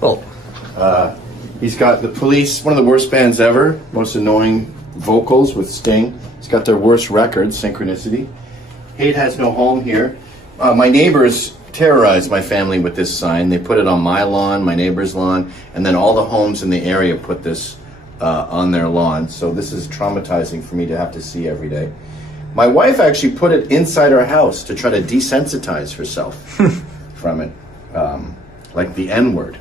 Well, he's got the Police, one of the worst bands ever, most annoying vocals with Sting. He's got their worst record, Synchronicity. Hate Has No Home here. My neighbors terrorized my family with this sign. They put it on my lawn, my neighbor's lawn, and then all the homes in the area put this on their lawn. So this is traumatizing for me to have to see every day. My wife actually put it inside our house to try to desensitize herself from it, like the N-word,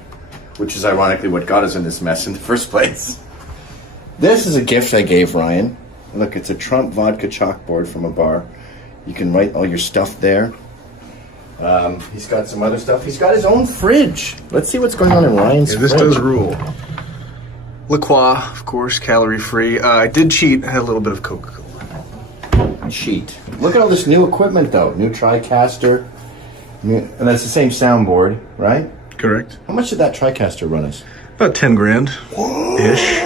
which is ironically what got us in this mess in the first place. This is a gift I gave Ryan. Look, it's a Trump vodka chalkboard from a bar. You can write all your stuff there. He's got some other stuff. He's got his own fridge. Let's see what's going on in Ryan's fridge. This does rule. La Croix, of course, calorie-free. I did cheat. I had a little bit of Coca-Cola. Cheat. Look at all this new equipment, though. New TriCaster. And that's the same soundboard, right? Correct. How much did that TriCaster run us? About 10 grand-ish.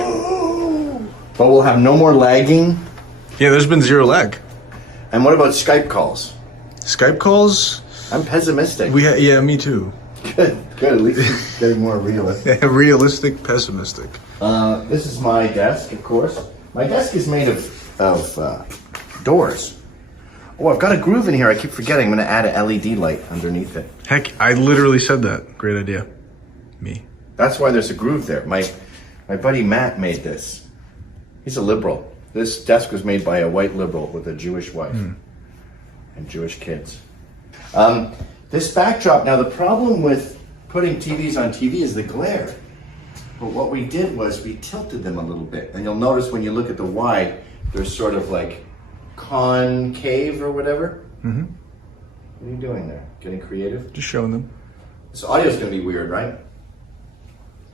But we'll have no more lagging. Yeah, there's been zero lag. And what about Skype calls? Skype calls? I'm pessimistic. Yeah, me too. Good. At least it's getting more realistic. Realistic, pessimistic. This is my desk, of course. My desk is made of doors. Oh, I've got a groove in here. I keep forgetting. I'm going to add an LED light underneath it. Heck, I literally said that. Great idea. Me. That's why there's a groove there. My buddy Matt made this. He's a liberal. This desk was made by a white liberal with a Jewish wife and Jewish kids. This backdrop, now the problem with putting TVs on TV is the glare. But what we did was we tilted them a little bit. And you'll notice when you look at the wide, they're sort of like concave or whatever. Mm-hmm. What are you doing there? Getting creative? Just showing them. This audio's going to be weird, right?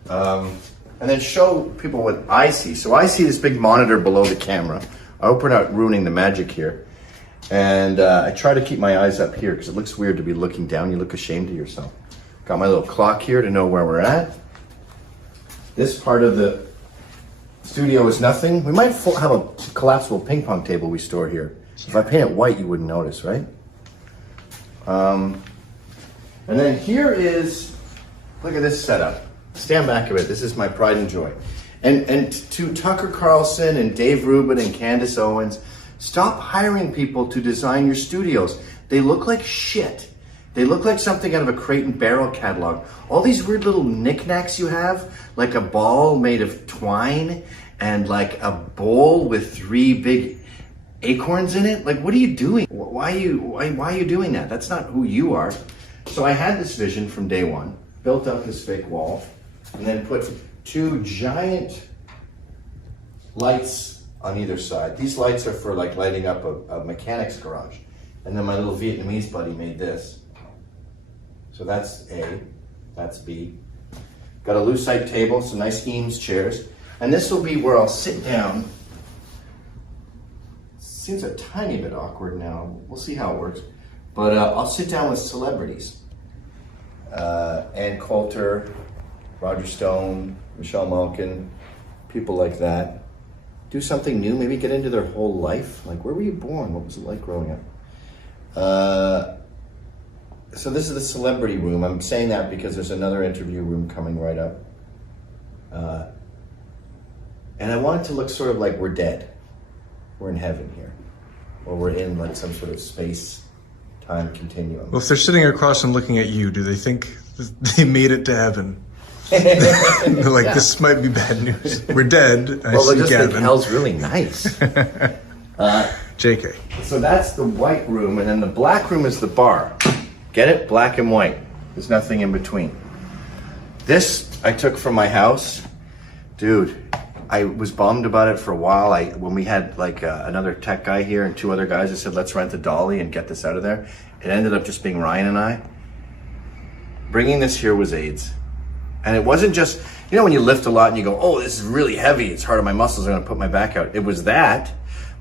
And then show people what I see. So I see this big monitor below the camera. I hope we're not ruining the magic here. And I try to keep my eyes up here because it looks weird to be looking down. You look ashamed of yourself. Got my little clock here to know where we're at. This part of the studio is nothing. We might have a collapsible ping pong table we store here. If I paint it white, you wouldn't notice, right? And then here is, look at this setup. Stand back a bit. This is my pride and joy. And to Tucker Carlson and Dave Rubin and Candace Owens, stop hiring people to design your studios. They look like shit. They look like something out of a Crate and Barrel catalog. All these weird little knickknacks you have, like a ball made of twine and like a bowl with 3 big acorns in it. Like, what are you doing? Why are you doing that? That's not who you are. So I had this vision from day one, built up this fake wall, and then put 2 giant lights on either side. These lights are for like lighting up a mechanic's garage. And then my little Vietnamese buddy made this. So that's A, that's B. Got a lucite table, some nice Eames chairs. And this will be where I'll sit down. Seems a tiny bit awkward now. We'll see how it works. But I'll sit down with celebrities. Ann Coulter, Roger Stone, Michelle Malkin, people like that. Do something new, maybe get into their whole life. Like, where were you born? What was it like growing up? So this is the celebrity room. I'm saying that because there's another interview room coming right up. And I want it to look sort of like we're dead. We're in heaven here. Or we're in like some sort of space-time continuum. Well, if they're sitting across and looking at you, do they think they made it to heaven? They're like, this might be bad news. We're dead. Well, they just think hell's really nice. JK. So that's the white room, and then the black room is the bar. Get it? Black and white. There's nothing in between. This I took from my house. Dude, I was bummed about it for a while. When we had like another tech guy here and 2 other guys, I said, let's rent a dolly and get this out of there. It ended up just being Ryan and I. Bringing this here was AIDS. And it wasn't just, you know when you lift a lot and you go, oh, this is really heavy. It's hard on my muscles. I'm going to put my back out. It was that,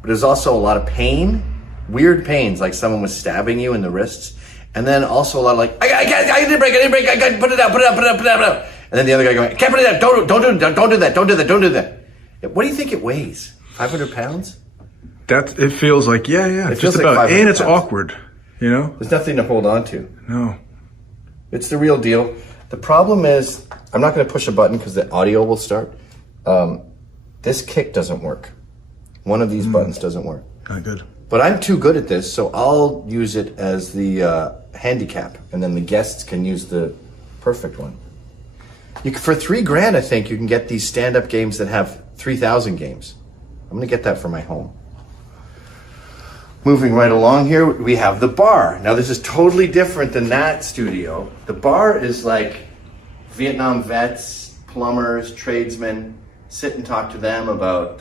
but it was also a lot of pain, weird pains, like someone was stabbing you in the wrists. And then also a lot of like, I need a break, I got to put it out. And then the other guy going, I can't put it out, don't do that. What do you think it weighs? 500 pounds? It feels like, yeah. It feels like 500 and it's pounds. awkward, you know? There's nothing to hold on to. No. It's the real deal. The problem is, I'm not going to push a button because the audio will start. This kick doesn't work. One of these buttons doesn't work. Not good. But I'm too good at this, so I'll use it as the handicap, and then the guests can use the perfect one. For $3,000, I think you can get these stand-up games that have 3,000 games. I'm gonna get that for my home. Moving right along here, we have the bar. Now this is totally different than that studio. The bar is like Vietnam vets, plumbers, tradesmen, sit and talk to them about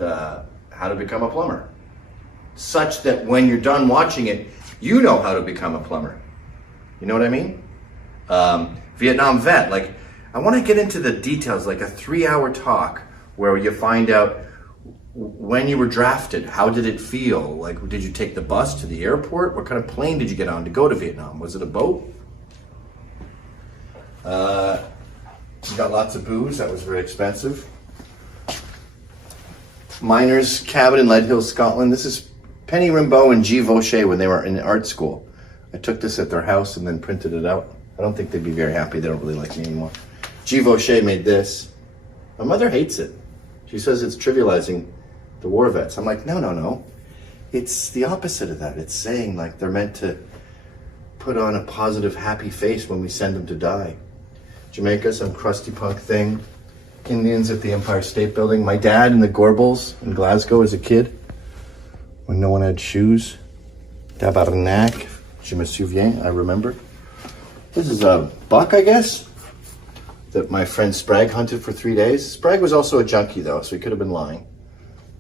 how to become a plumber. Such that when you're done watching it, you know how to become a plumber. You know what I mean? Vietnam vet, like, I want to get into the details, like a 3-hour talk where you find out when you were drafted, how did it feel? Like, did you take the bus to the airport? What kind of plane did you get on to go to Vietnam? Was it a boat? You got lots of booze, that was very expensive. Miner's cabin in Lead Hill, Scotland. This is Penny Rimbaud and G. Vaucher when they were in art school. I took this at their house and then printed it out. I don't think they'd be very happy. They don't really like me anymore. G. Vaucher made this. My mother hates it. She says it's trivializing the war vets. I'm like, no. It's the opposite of that. It's saying like they're meant to put on a positive, happy face when we send them to die. Jamaica, some crusty punk thing. Indians at the Empire State Building. My dad in the Gorbals in Glasgow as a kid when no one had shoes. Tabarnak, je me souviens, I remember. This is a buck, I guess, that my friend Sprague hunted for 3 days. Sprague was also a junkie though, so he could have been lying.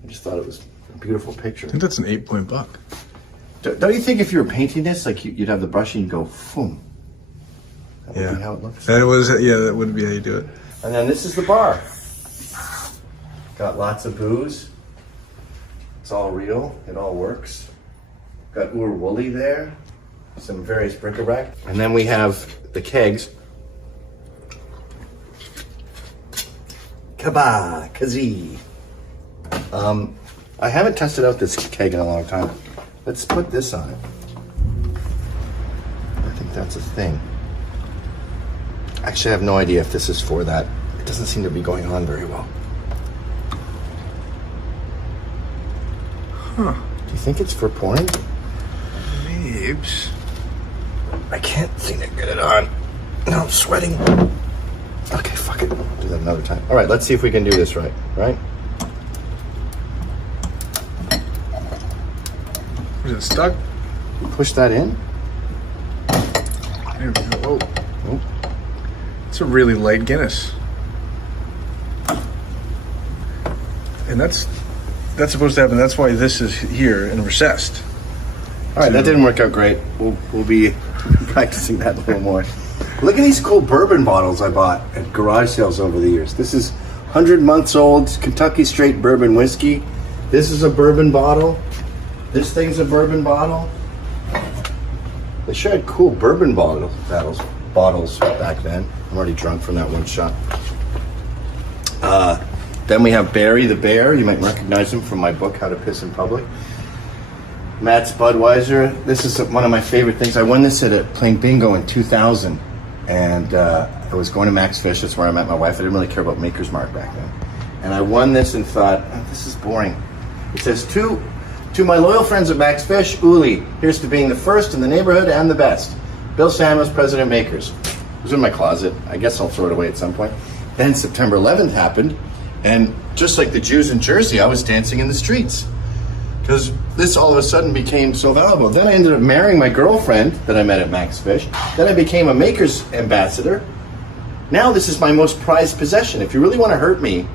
I just thought it was a beautiful picture. I think that's an 8-point buck. Don't you think if you were painting this, like you'd have the brush and you'd go, boom. That would be how it looks. That would be how you do it. And then this is the bar. Got lots of booze. It's all real. It all works. Got Ur Wooly there. Some various bric-a-brac. And then we have the kegs. Kaba, Kazi. I haven't tested out this keg in a long time. Let's put this on it. I think that's a thing. Actually, I have no idea if this is for that. It doesn't seem to be going on very well. Huh. Do you think it's for porn? Babes. I can't seem to get it on. No, I'm sweating. Okay, fuck it. We'll do that another time. All right, let's see if we can do this right. Is it stuck? Push that in. There we go. Oh. It's a really light Guinness. And that's supposed to happen. That's why this is here and recessed. All right, that didn't work out great. We'll be practicing that a little more. Look at these cool bourbon bottles I bought at garage sales over the years. This is 100 months old Kentucky straight bourbon whiskey. This is a bourbon bottle. This thing's a bourbon bottle. They sure had cool bourbon bottles back then. I'm already drunk from that one shot. Then we have Barry the Bear. You might recognize him from my book, How to Piss in Public. Matt's Budweiser. This is one of my favorite things. I won this playing bingo in 2000. And I was going to Max Fish. That's where I met my wife. I didn't really care about Maker's Mark back then. And I won this and thought, oh, this is boring. It says, to my loyal friends at Max Fish, Uli, here's to being the first in the neighborhood and the best. Bill Samuels, President Makers. It was in my closet. I guess I'll throw it away at some point. Then September 11th happened, and just like the Jews in Jersey, I was dancing in the streets. Because this all of a sudden became so valuable. Then I ended up marrying my girlfriend that I met at Max Fish. Then I became a Makers ambassador. Now this is my most prized possession. If you really want to hurt me,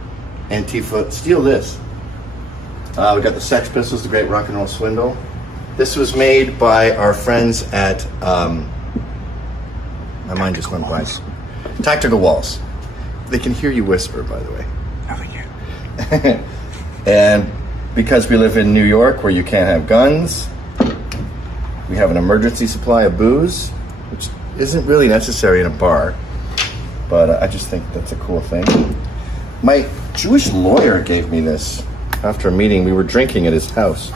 Antifa, steal this. We got the Sex Pistols, the Great Rock and Roll Swindle. This was made by our friends at, my mind just went blank. Tactical Walls. They can hear you whisper, by the way. Nothing yet. And because we live in New York where you can't have guns, we have an emergency supply of booze, which isn't really necessary in a bar, but I just think that's a cool thing. My Jewish lawyer gave me this after a meeting. We were drinking at his house,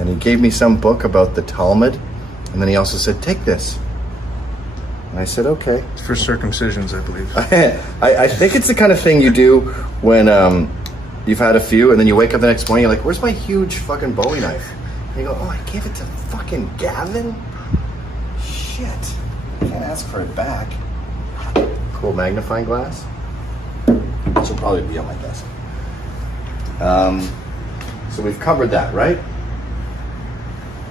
and he gave me some book about the Talmud, and then he also said, take this. And I said, okay. It's for circumcisions, I believe. I think it's the kind of thing you do when you've had a few and then you wake up the next morning, you're like, where's my huge fucking Bowie knife? And you go, oh, I gave it to fucking Gavin? Shit. Can't ask for it back. Cool magnifying glass. This will probably be on my desk. So we've covered that, right?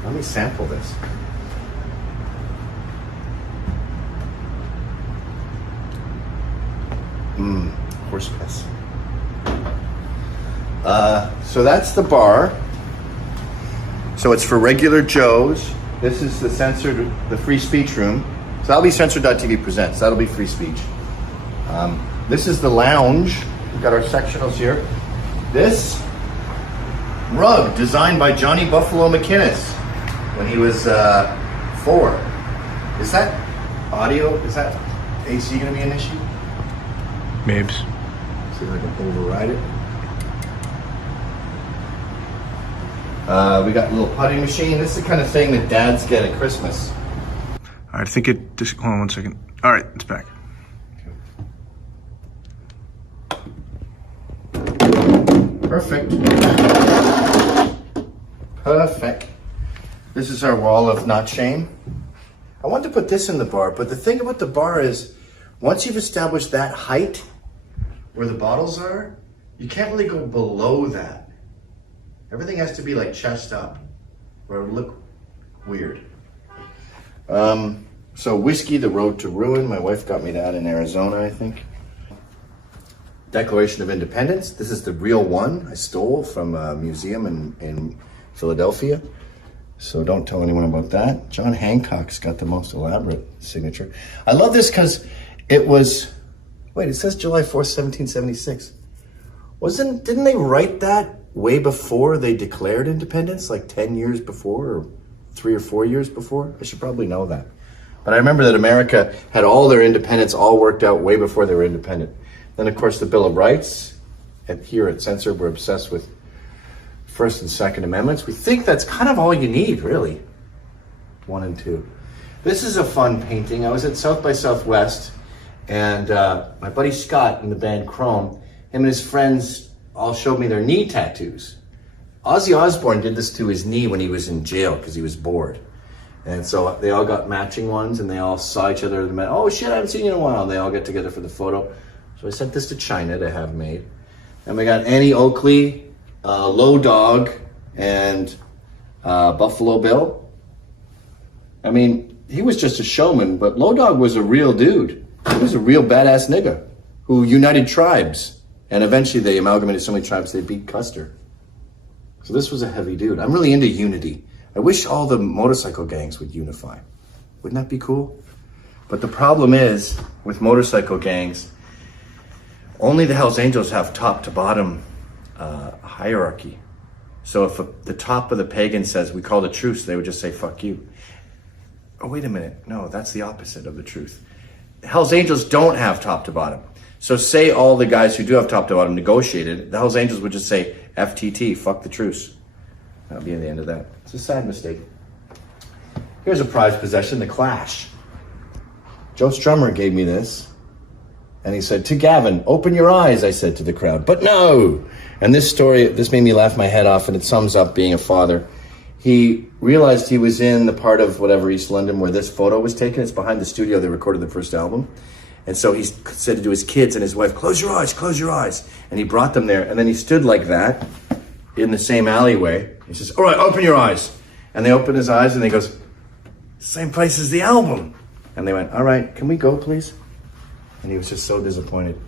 Let me sample this. Horse piss. So that's the bar. So it's for regular Joes. This is the censored, the free speech room. So that'll be censored.tv presents. That'll be free speech. This is the lounge. We've got our sectionals here. This rug designed by Johnny Buffalo McInnes when he was 4. Is that audio? Is that AC going to be an issue? Mabes. See if I can override it. We got a little putting machine. This is the kind of thing that dads get at Christmas. All right, I think it just, hold on one second. All right, it's back. Perfect. Perfect. This is our wall of not shame. I wanted to put this in the bar, but the thing about the bar is once you've established that height where the bottles are, you can't really go below that. Everything has to be like chest up or it would look weird. So whiskey, the road to ruin. My wife got me that in Arizona, I think. Declaration of Independence. This is the real one I stole from a museum in Philadelphia. So don't tell anyone about that. John Hancock's got the most elaborate signature. I love this because it was, wait, it says July 4th, 1776. Didn't they write that way before they declared independence, like 10 years before or 3 or 4 years before? I should probably know that. But I remember that America had all their independence all worked out way before they were independent. Then, of course, the Bill of Rights. And here at Censor, we're obsessed with First and Second Amendments. We think that's kind of all you need, really. 1 and 2. This is a fun painting. I was at South by Southwest, and my buddy Scott in the band Chrome, him and his friends all showed me their knee tattoos. Ozzy Osbourne did this to his knee when he was in jail because he was bored. And so they all got matching ones, and they all saw each other and met, oh shit, I haven't seen you in a while. And they all get together for the photo. So I sent this to China to have made. And we got Annie Oakley, Low Dog, and Buffalo Bill. I mean, he was just a showman, but Low Dog was a real dude. He was a real badass nigga who united tribes. And eventually they amalgamated so many tribes they beat Custer. So this was a heavy dude. I'm really into unity. I wish all the motorcycle gangs would unify. Wouldn't that be cool? But the problem is, with motorcycle gangs, only the Hells Angels have top to bottom hierarchy. So if the top of the pagan says, we call the truce, they would just say, fuck you. Oh, wait a minute. No, that's the opposite of the truth. Hells Angels don't have top to bottom. So say all the guys who do have top to bottom negotiated, the Hells Angels would just say, FTT, fuck the truce. That'll be the end of that. It's a sad mistake. Here's a prized possession, The Clash. Joe Strummer gave me this. And he said, to Gavin, open your eyes, I said to the crowd. But no! And this story, this made me laugh my head off, and it sums up being a father. He realized he was in the part of whatever East London where this photo was taken. It's behind the studio they recorded the first album. And so he said to his kids and his wife, close your eyes, close your eyes. And he brought them there. And then he stood like that in the same alleyway. He says, all right, open your eyes. And they opened his eyes and he goes, same place as the album. And they went, all right, can we go, please? And he was just so disappointed.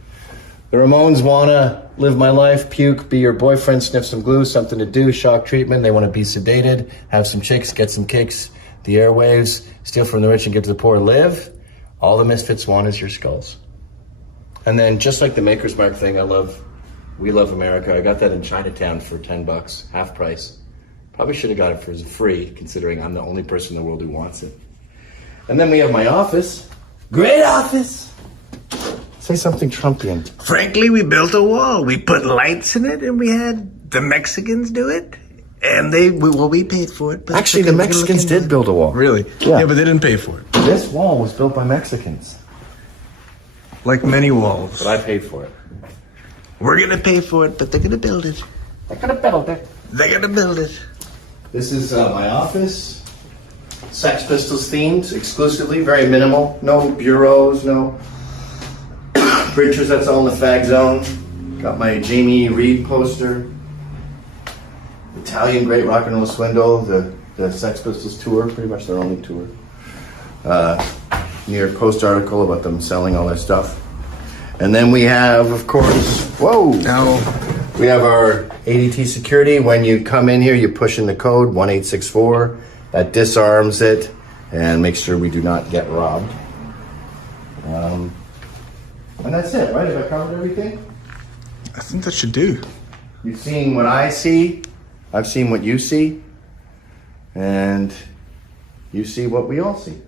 The Ramones want to live my life, puke, be your boyfriend, sniff some glue, something to do, shock treatment. They want to be sedated, have some chicks, get some kicks, the airwaves, steal from the rich and give to the poor, live. All the Misfits want is your skulls. And then just like the Maker's Mark thing, We Love America. I got that in Chinatown for $10, half price. Probably should have got it for free, considering I'm the only person in the world who wants it. And then we have my office. Great office! Say something Trumpian. Frankly, we built a wall. We put lights in it, and we had the Mexicans do it. And we paid for it. But Actually, the Mexicans did build a wall. Really? Yeah, but they didn't pay for it. This wall was built by Mexicans, Like many walls. but I paid for it. We're gonna pay for it, but they're gonna build it. I could have built it. They're gonna build it. This is my office. Sex Pistols themed exclusively, very minimal. No bureaus, no printers. That's all in the fag zone. Got my Jamie Reed poster. Italian Great Rock and Roll Swindle, the Sex Pistols tour, pretty much their only tour. New York Post article about them selling all their stuff. And then we have, of course, Now, we have our ADT security. When you come in here, you push in the code 1864. That disarms it and makes sure we do not get robbed. And that's it, right? Have I covered everything? I think that should do. You've seen what I see. I've seen what you see. And you see what we all see.